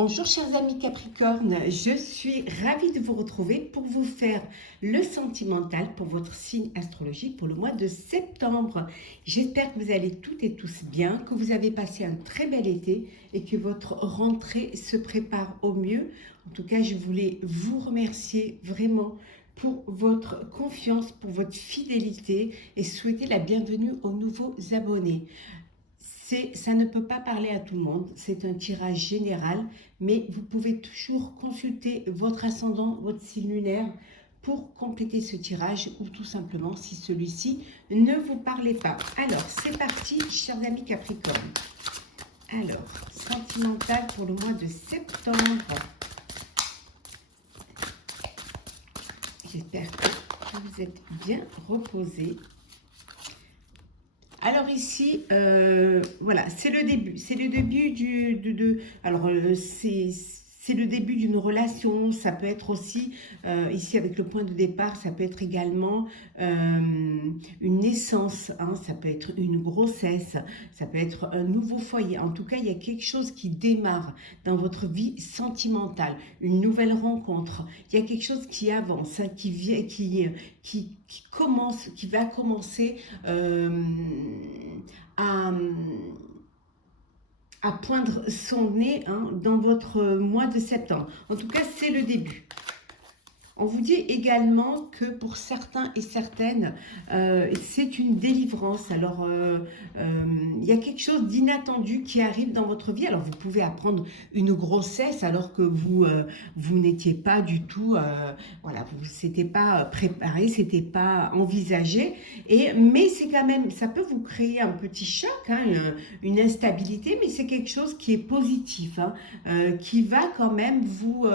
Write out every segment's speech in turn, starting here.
Bonjour chers amis Capricorne, je suis ravie de vous retrouver pour vous faire le sentimental pour votre signe astrologique pour le mois de septembre. J'espère que vous allez toutes et tous bien, que vous avez passé un très bel été et que votre rentrée se prépare au mieux. En tout cas, je voulais vous remercier vraiment pour votre confiance, pour votre fidélité et souhaiter la bienvenue aux nouveaux abonnés. Ça ne peut pas parler à tout le monde, c'est un tirage général, mais vous pouvez toujours consulter votre ascendant, votre signe lunaire pour compléter ce tirage ou tout simplement si celui-ci ne vous parlait pas. Alors, c'est parti, chers amis Capricorne. Alors, sentimental pour le mois de septembre. J'espère que vous êtes bien reposés. Alors ici, voilà, c'est le début. C'est le début c'est le début d'une relation. Ça peut être aussi, ici avec le point de départ, ça peut être également une naissance. Hein, ça peut être une grossesse. Ça peut être un nouveau foyer. En tout cas, il y a quelque chose qui démarre dans votre vie sentimentale. Une nouvelle rencontre. Il y a quelque chose qui avance, hein, qui commence, qui va commencer à, à poindre son nez, hein, dans votre mois de septembre. En tout cas, c'est le début. On vous dit également que pour certains et certaines, c'est une délivrance. Alors, il y a quelque chose d'inattendu qui arrive dans votre vie. Alors, vous pouvez apprendre une grossesse alors que vous n'étiez pas du tout, voilà, vous n'étiez pas préparé, c'était pas envisagé. Mais c'est quand même, ça peut vous créer un petit choc, hein, une instabilité, mais c'est quelque chose qui est positif, hein, qui va quand même vous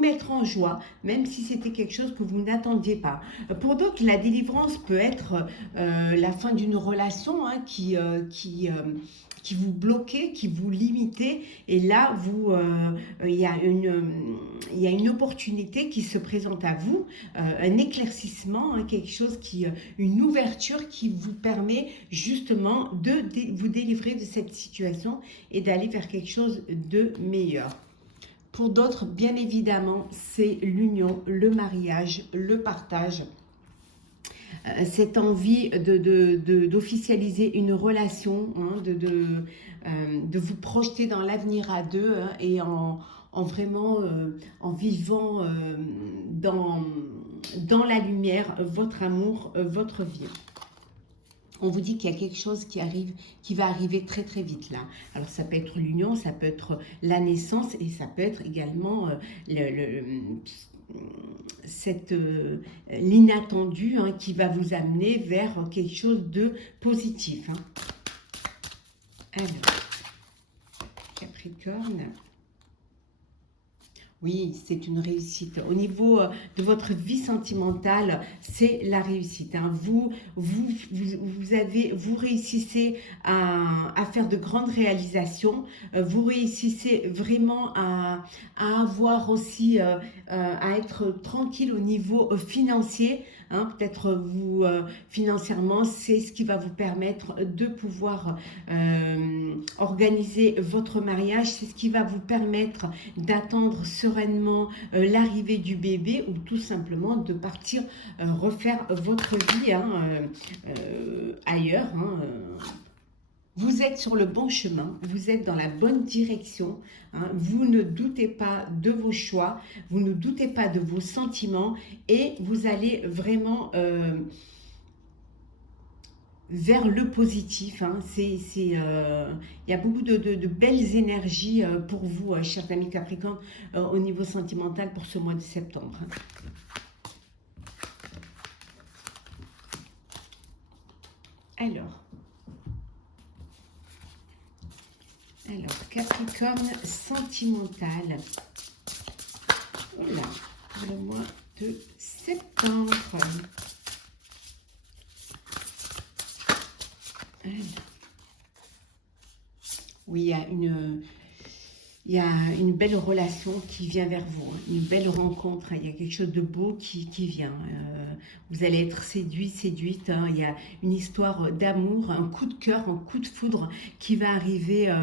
mettre en joie, même si c'était quelque chose que vous n'attendiez pas. Pour d'autres, la délivrance peut être la fin d'une relation, hein, qui vous bloquait, qui vous limitait, et là, il y a une opportunité qui se présente à vous, un éclaircissement, hein, quelque chose une ouverture qui vous permet justement de vous délivrer de cette situation et d'aller vers quelque chose de meilleur. Pour d'autres, bien évidemment, c'est l'union, le mariage, le partage. Cette envie d'officialiser une relation, hein, de vous projeter dans l'avenir à deux, hein, et vraiment en vivant dans la lumière votre amour, votre vie. On vous dit qu'il y a quelque chose qui va arriver très très vite là. Alors ça peut être l'union, ça peut être la naissance et ça peut être également l'inattendu, hein, qui va vous amener vers quelque chose de positif. Hein. Alors, Capricorne. Oui, c'est une réussite. Au niveau de votre vie sentimentale, c'est la réussite. Hein. Vous réussissez à faire de grandes réalisations. Vous réussissez vraiment à avoir aussi, à être tranquille au niveau financier. Hein. Peut-être financièrement, c'est ce qui va vous permettre de pouvoir organiser votre mariage. C'est ce qui va vous permettre d'attendre sereinement l'arrivée du bébé, ou tout simplement de partir refaire votre vie, hein, ailleurs. Hein. Vous êtes sur le bon chemin, vous êtes dans la bonne direction, hein, vous ne doutez pas de vos choix, vous ne doutez pas de vos sentiments, et vous allez vraiment vers le positif. Hein. Il y a beaucoup de belles énergies pour vous, chers amis Capricorne, au niveau sentimental pour ce mois de septembre. Hein. Alors, Capricorne sentimental. Voilà, pour le mois de septembre. Oui, il y a Il y a une belle relation qui vient vers vous, hein, une belle rencontre, hein, il y a quelque chose de beau qui vient. Vous allez être séduit, séduite, hein, il y a une histoire d'amour, un coup de cœur, un coup de foudre qui va arriver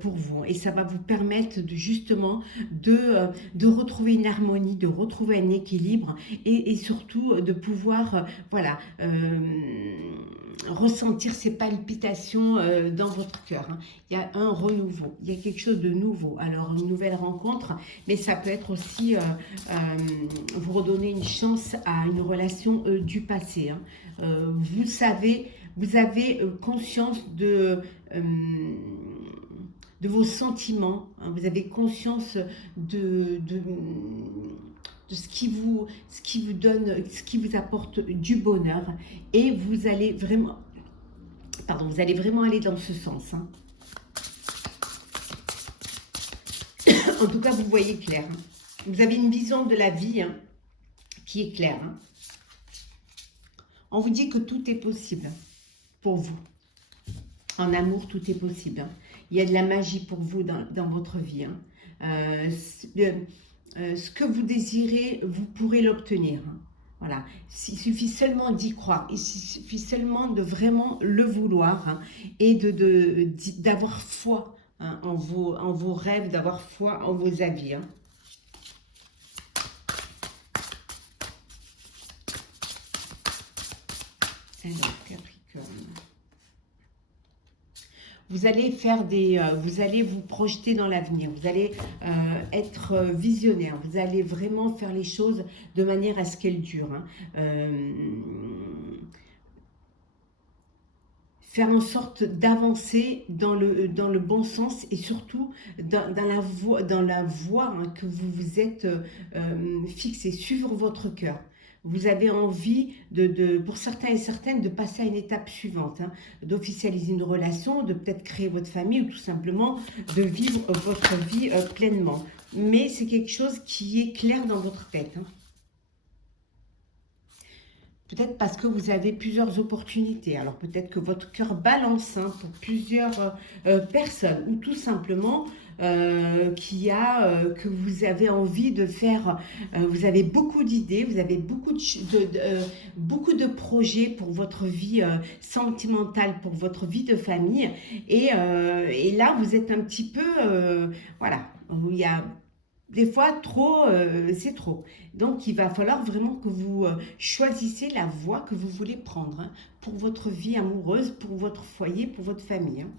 pour vous. Et ça va vous permettre de, justement de retrouver une harmonie, de retrouver un équilibre et surtout de pouvoir voilà, ressentir ces palpitations dans votre cœur, hein. Il y a un renouveau, il y a quelque chose de nouveau. Alors, une nouvelle rencontre, mais ça peut être aussi vous redonner une chance à une relation du passé, hein. Vous savez, vous avez conscience de vos sentiments, hein. Vous avez conscience de ce qui vous donne, ce qui vous apporte du bonheur. Et vous allez vraiment, pardon, vous allez vraiment aller dans ce sens, hein. En tout cas, vous voyez clair, hein. Vous avez une vision de la vie, hein, qui est claire, hein. On vous dit que tout est possible pour vous. En amour, tout est possible, hein. Il y a de la magie pour vous dans votre vie, hein. Ce que vous désirez, vous pourrez l'obtenir, hein. Voilà, il suffit seulement d'y croire, il suffit seulement de vraiment le vouloir, hein, et d'avoir foi, hein, en vos rêves, d'avoir foi en vos avis, hein. Alors, Capricorne. Vous allez faire vous allez vous projeter dans l'avenir, vous allez être visionnaire, vous allez vraiment faire les choses de manière à ce qu'elles durent, hein. Faire en sorte d'avancer dans le bon sens et surtout dans la voie, hein, que vous vous êtes fixé, suivre votre cœur. Vous avez envie, pour certains et certaines, de passer à une étape suivante, hein, d'officialiser une relation, de peut-être créer votre famille ou tout simplement de vivre votre vie pleinement. Mais c'est quelque chose qui est clair dans votre tête, hein. Peut-être parce que vous avez plusieurs opportunités. Alors peut-être que votre cœur balance, hein, pour plusieurs personnes. Ou tout simplement que vous avez envie de faire. Vous avez beaucoup d'idées, vous avez beaucoup de projets pour votre vie sentimentale, pour votre vie de famille. Et là, vous êtes un petit peu... voilà, il y a... Des fois, trop, c'est trop. Donc, il va falloir vraiment que vous choisissez la voie que vous voulez prendre, hein, pour votre vie amoureuse, pour votre foyer, pour votre famille, hein.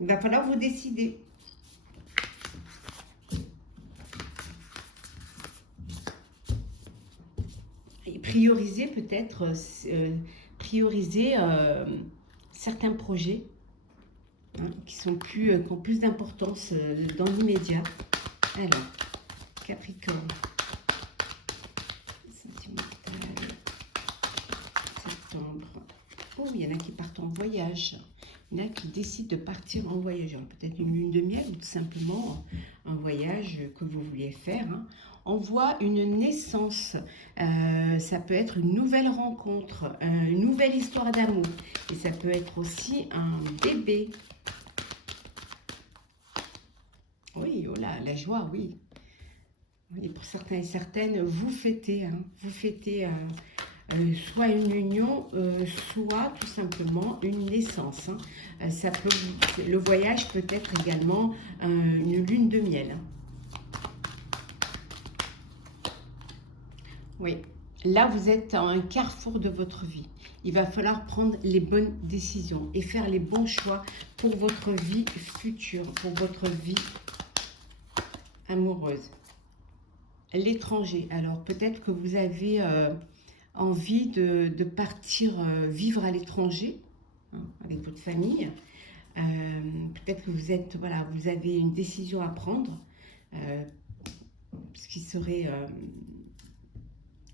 Il va falloir vous décider. Et prioriser peut-être, prioriser certains projets, hein, qui ont plus d'importance dans l'immédiat. Alors, Capricorne. Sentimental. Septembre. Oh, il y en a qui partent en voyage. Il y en a qui décident de partir en voyage. Peut-être une lune de miel ou tout simplement un voyage que vous vouliez faire, hein. On voit une naissance. Ça peut être une nouvelle rencontre, une nouvelle histoire d'amour. Et ça peut être aussi un bébé. Oui, oh là, la joie, oui. Et pour certains et certaines, vous fêtez, hein, vous fêtez soit une union, soit tout simplement une naissance, hein. Le voyage peut être également une lune de miel, hein. Oui, là vous êtes à un carrefour de votre vie. Il va falloir prendre les bonnes décisions et faire les bons choix pour votre vie future, pour votre vie amoureuse. L'étranger, alors peut-être que vous avez envie de partir vivre à l'étranger, hein, avec votre famille. Peut-être que voilà, vous avez une décision à prendre, ce qui serait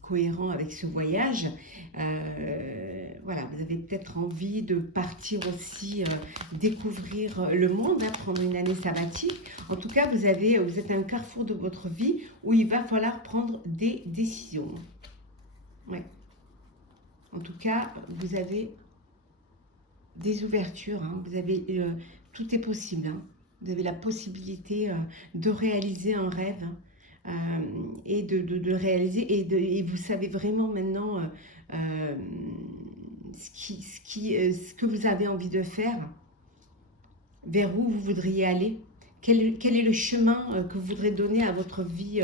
cohérent avec ce voyage. Voilà, vous avez peut-être envie de partir aussi découvrir le monde, hein, prendre une année sabbatique. En tout cas, vous êtes à un carrefour de votre vie où il va falloir prendre des décisions. Ouais. En tout cas, vous avez des ouvertures, hein, tout est possible, hein. Vous avez la possibilité de réaliser un rêve, et de le réaliser. Et vous savez vraiment maintenant ce que vous avez envie de faire, vers où vous voudriez aller. Quel est le chemin que vous voudrez donner à votre vie,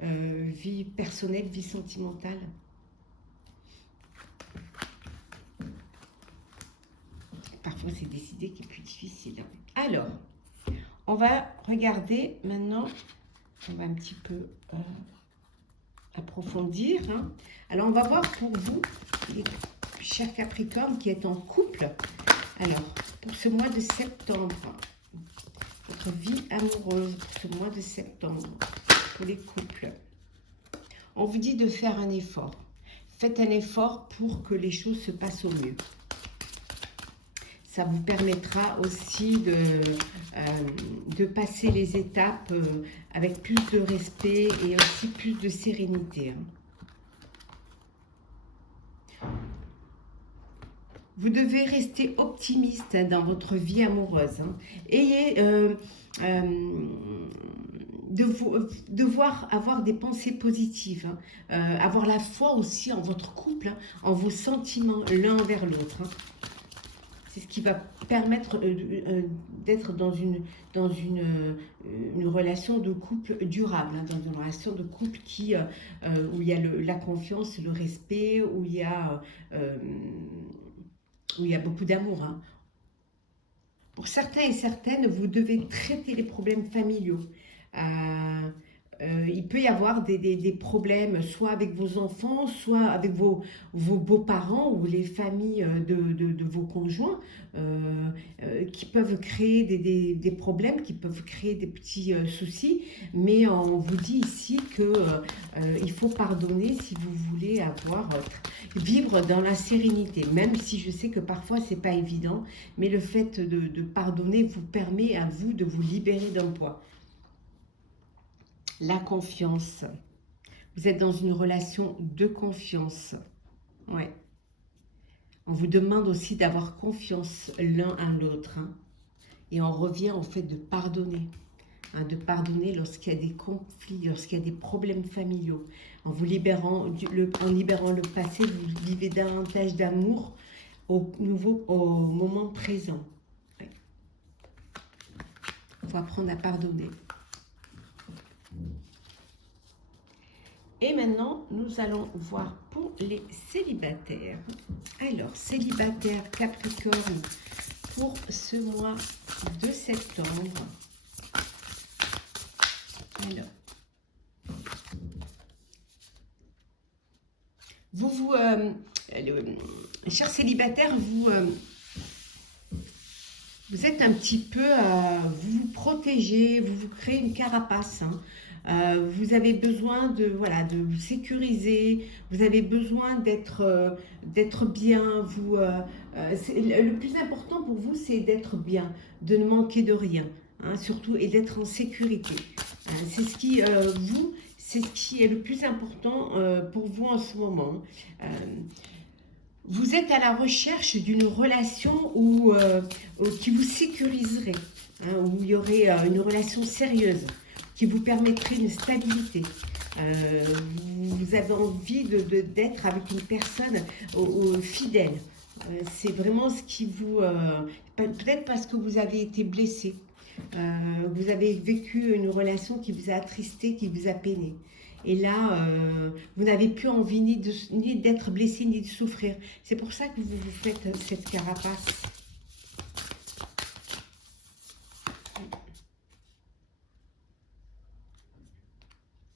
vie personnelle, vie sentimentale. Parfois, c'est décider qui est plus difficile. Alors, on va regarder maintenant, on va un petit peu approfondir. Hein. Alors, on va voir pour vous, les chers Capricornes qui êtes en couple. Alors, pour ce mois de septembre, votre vie amoureuse, pour ce mois de septembre, pour les couples, on vous dit de faire un effort. Faites un effort pour que les choses se passent au mieux. Ça vous permettra aussi de passer les étapes avec plus de respect et aussi plus de sérénité. Vous devez rester optimiste dans votre vie amoureuse. Ayez devoir avoir des pensées positives, avoir la foi aussi en votre couple, en vos sentiments l'un envers l'autre. C'est ce qui va permettre d'être dans une relation de couple durable, dans une relation de couple où il y a la confiance, le respect, où il y a beaucoup d'amour. Hein. Pour certains et certaines, vous devez traiter les problèmes familiaux. Il peut y avoir des problèmes, soit avec vos enfants, soit avec vos beaux-parents ou les familles de vos conjoints, qui peuvent créer des problèmes, qui peuvent créer des petits soucis. Mais on vous dit ici qu'il faut pardonner si vous voulez vivre dans la sérénité, même si je sais que parfois c'est pas évident, mais le fait de pardonner vous permet à vous de vous libérer d'un poids. La confiance. Vous êtes dans une relation de confiance. Ouais. On vous demande aussi d'avoir confiance l'un à l'autre. Hein. Et on revient au fait de pardonner. Hein, de pardonner lorsqu'il y a des conflits, lorsqu'il y a des problèmes familiaux. En libérant le passé, vous vivez davantage d'amour au moment présent. Ouais. Il faut apprendre à pardonner. Et maintenant, nous allons voir pour les célibataires. Alors, célibataires Capricorne pour ce mois de septembre. Alors, chers célibataires, vous êtes un petit peu, vous vous protégez, vous vous créez une carapace. Hein. Vous avez besoin de vous sécuriser, vous avez besoin d'être bien. Le plus important pour vous, c'est d'être bien, de ne manquer de rien, hein, surtout, et d'être en sécurité. C'est ce qui est le plus important pour vous en ce moment. Vous êtes à la recherche d'une relation qui vous sécuriserait, hein, où il y aurait une relation sérieuse, qui vous permettrait une stabilité. Vous avez envie d'être avec une personne fidèle. C'est vraiment ce qui vous... peut-être parce que vous avez été blessé. Vous avez vécu une relation qui vous a attristé, qui vous a peiné. Et là, vous n'avez plus envie ni d'être blessé, ni de souffrir. C'est pour ça que vous vous faites cette carapace.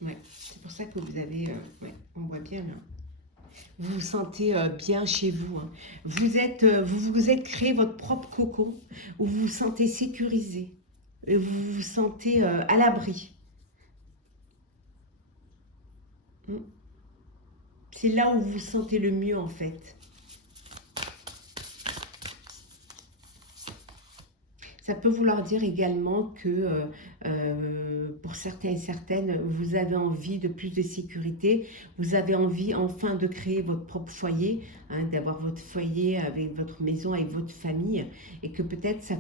Ouais, c'est pour ça que vous avez... ouais, on voit bien là. Vous vous sentez bien chez vous. Hein. Vous vous êtes créé votre propre cocon, où vous vous sentez sécurisé. Et vous vous sentez à l'abri. C'est là où vous vous sentez le mieux en fait. Ça peut vouloir dire également que pour certains et certaines, vous avez envie de plus de sécurité, vous avez envie enfin de créer votre propre foyer, hein, d'avoir votre foyer avec votre maison, avec votre famille, et que peut-être c'est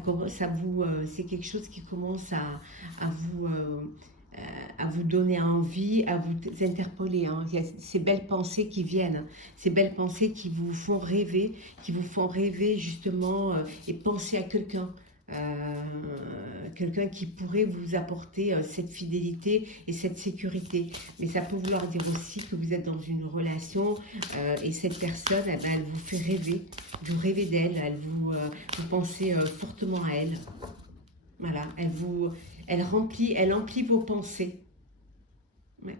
quelque chose qui commence à vous... à vous donner envie, à vous interpeller. Hein. Il y a ces belles pensées qui viennent, ces belles pensées qui vous font rêver justement et penser à quelqu'un. Quelqu'un qui pourrait vous apporter cette fidélité et cette sécurité. Mais ça peut vouloir dire aussi que vous êtes dans une relation et cette personne, eh ben, elle vous fait rêver. Vous rêvez d'elle, vous pensez fortement à elle. Voilà, elle remplit vos pensées. Ouais.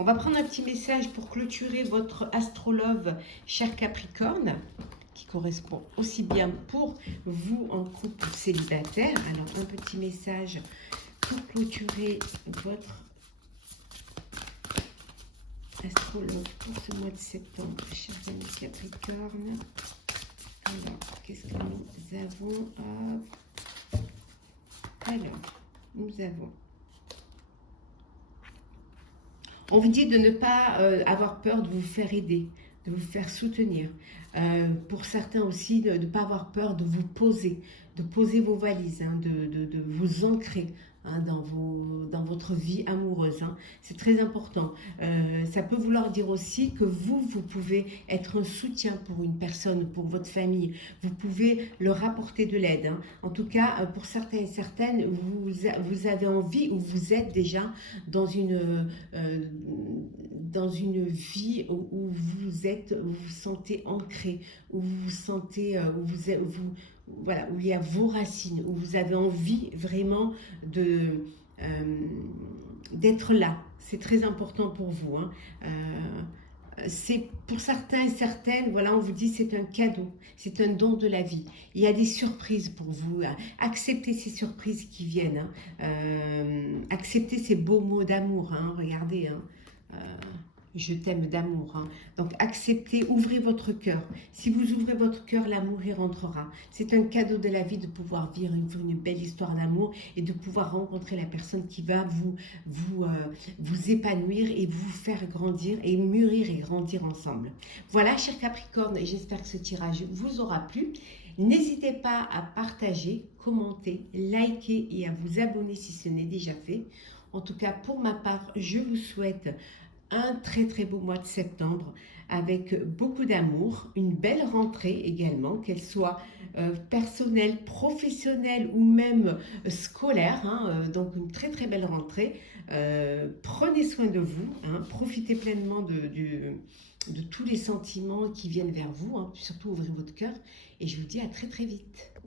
On va prendre un petit message pour clôturer votre astrolove, cher Capricorne, qui correspond aussi bien pour vous en couple célibataire. Alors, un petit message pour clôturer votre astrologue pour ce mois de septembre, chers amis Capricorne. Alors, qu'est-ce que nous avons? Alors, nous avons... On vous dit de ne pas avoir peur de vous faire aider, de vous faire soutenir. Pour certains aussi, de ne pas avoir peur de vous poser, de poser vos valises, hein, de vous ancrer hein, dans votre vie amoureuse. Hein. C'est très important. Ça peut vouloir dire aussi que vous pouvez être un soutien pour une personne, pour votre famille. Vous pouvez leur apporter de l'aide. Hein. En tout cas, pour certains et certaines, vous avez envie ou vous êtes déjà dans une vie où vous vous sentez ancré, où vous vous sentez, voilà, où il y a vos racines, où vous avez envie vraiment d'être là. C'est très important pour vous. Hein. C'est pour certains et certaines, voilà, on vous dit c'est un cadeau, c'est un don de la vie. Il y a des surprises pour vous. Acceptez ces surprises qui viennent. Hein. Acceptez ces beaux mots d'amour. Hein. Regardez, hein. Je t'aime d'amour. Hein. Donc acceptez, ouvrez votre cœur. Si vous ouvrez votre cœur, l'amour y rentrera. C'est un cadeau de la vie de pouvoir vivre une belle histoire d'amour et de pouvoir rencontrer la personne qui va vous épanouir et vous faire grandir et mûrir et grandir ensemble. Voilà, chers Capricorne, j'espère que ce tirage vous aura plu. N'hésitez pas à partager, commenter, liker et à vous abonner si ce n'est déjà fait. En tout cas, pour ma part, je vous souhaite un très très beau mois de septembre avec beaucoup d'amour, une belle rentrée également, qu'elle soit personnelle, professionnelle ou même scolaire, hein, donc une très très belle rentrée. Prenez soin de vous, hein, profitez pleinement de tous les sentiments qui viennent vers vous, hein, surtout ouvrez votre cœur et je vous dis à très très vite.